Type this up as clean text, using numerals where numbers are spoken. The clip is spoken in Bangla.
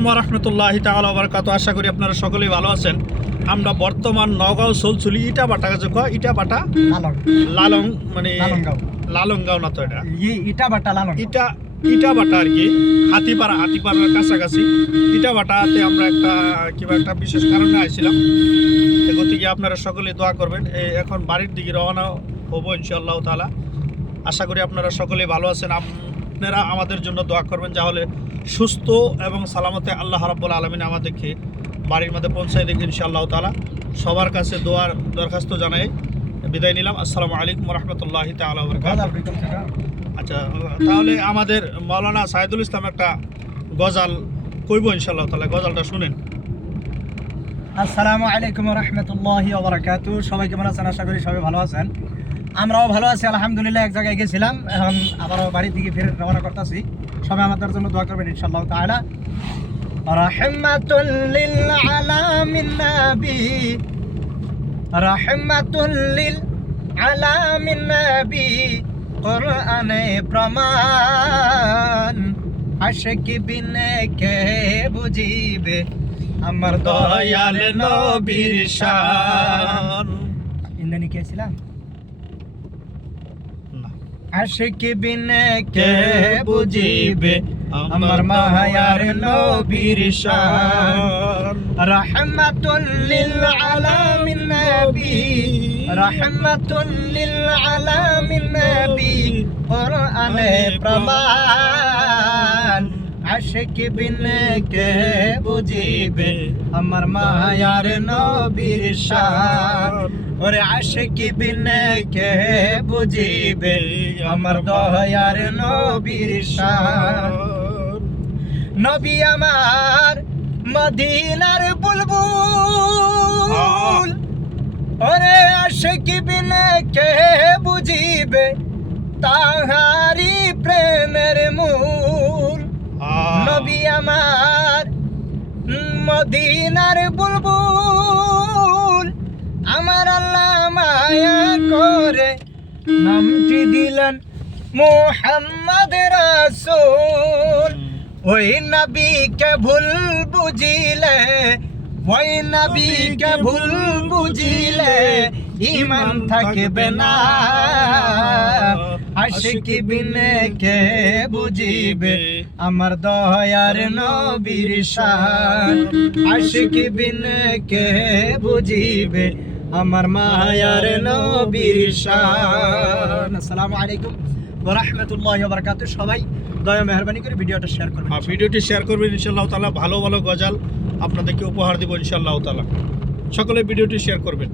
আলাইকুম ওয়া রাহমাতুল্লাহি তাআলা ওয়া বারাকাতুহু। আশা করি আপনারা সকলেই ভালো আছেন। আমরা বর্তমান নওগাঁও সোলছুলি ইটাবাটা কাছে ইটাবাটা লালং মানে লালংগাঁও না তো এটা ইটাবাটা লালং ইটাবাটা আর কি হাতিপাড়ার কাছাকাছি ইটাবাটাতে আমরা একটা বিশেষ কারণে আইছিলাম। গতিকে আপনারা সকলেই দোয়া করবেন। এখন বাড়ির দিকে রওনা হবো ইনশাআল্লাহ তাআলা। আশা করি আপনারা সকলেই ভালো আছেন। আপনারা আমাদের জন্য দোয়া করবেন, যাহলে সুস্থ এবং সালামতে আল্লাহ রাব্বুল আলামিন আমাদেরকে বাড়ির মধ্যে পৌঁছায় দেখি ইনশাআল্লাহ তাআলা। সবার কাছে দোয়ার দরখাস্ত জানাই বিদায় নিলাম। আসসালামু আলাইকুম ওয়া রাহমাতুল্লাহি তাআলা ওয়া বারাকাতুহু। আচ্ছা, তাহলে আমাদের মাওলানা সাইদুল ইসলাম একটা গজাল কইব ইনশাআল্লাহ তাআলা। গজালটা শুনেন। আসসালামু আলাইকুম ওয়া রাহমাতুল্লাহি ওয়া বারাকাতুহু। সবাই কেমন আছেন? আশা করি সবাই ভালো আছেন। আমরাও ভালো আছি আলহামদুলিল্লাহ। এক জায়গায় গেছিলাম, এখন আবারও বাড়ির দিকে ফিরে রওনা করতেছি। সবাই আমাদের জন্য দোয়া করবেন ইনশাআল্লাহ তাআলা। রাহমাতুল লিল আলামিন নবী, রাহমাতুল লিল আলামিন নবী, কোরআনে প্রমাণ। আশিক বিনে কে বুঝিবে আমার দয়াল নবীর শান। ইন্দানি কে ছিলাম? আশিক বিনে কে বুঝিবে আমার মায়ার নবীর শান। রাহমাতুল লিল আলামিন নবী, রাহমাতুল লিল আলামিন নবী, কোরআনে প্রমাণ। আশিক বিনে কে বুঝিবে আমার মায়ার নবীর শান। ওরে আশিক বিনে কে বুঝিবে আমার দয়ার নবীর শান। নবী আমার মদিনার বুলবুল, ওরে আশিক বিনে কে বুঝিবে তাহারি প্রেমের মূল। নবী আমার মদিনার বুলবুল, আমার আল্লাহ মায়া করে নামটি দিলেন মুহাম্মদ রাসূল। ওই নবীকে ভুল বুঝিলে, ওই নবীকে ভুল বুঝিলে ঈমান থাকবে না। আশিক বিনে কে বুঝিবে আমার দয়ার নবীর শান। আশিক বিনে কে বুঝিবে আমার মায়ার নবীর শান। আসসালামু আলাইকুম ওয়া রাহমাতুল্লাহি ওয়া বারাকাতুহু। সবাই দয়া মেহেরবানি করে ভিডিওটা শেয়ার করবেন। ভিডিওটি শেয়ার করবেন ইনশাআল্লাহ তাআলা। ভালো ভালো গজাল আপনাদেরকে উপহার দেব ইনশাআল্লাহ তাআলা। সকলে ভিডিওটি শেয়ার করবেন।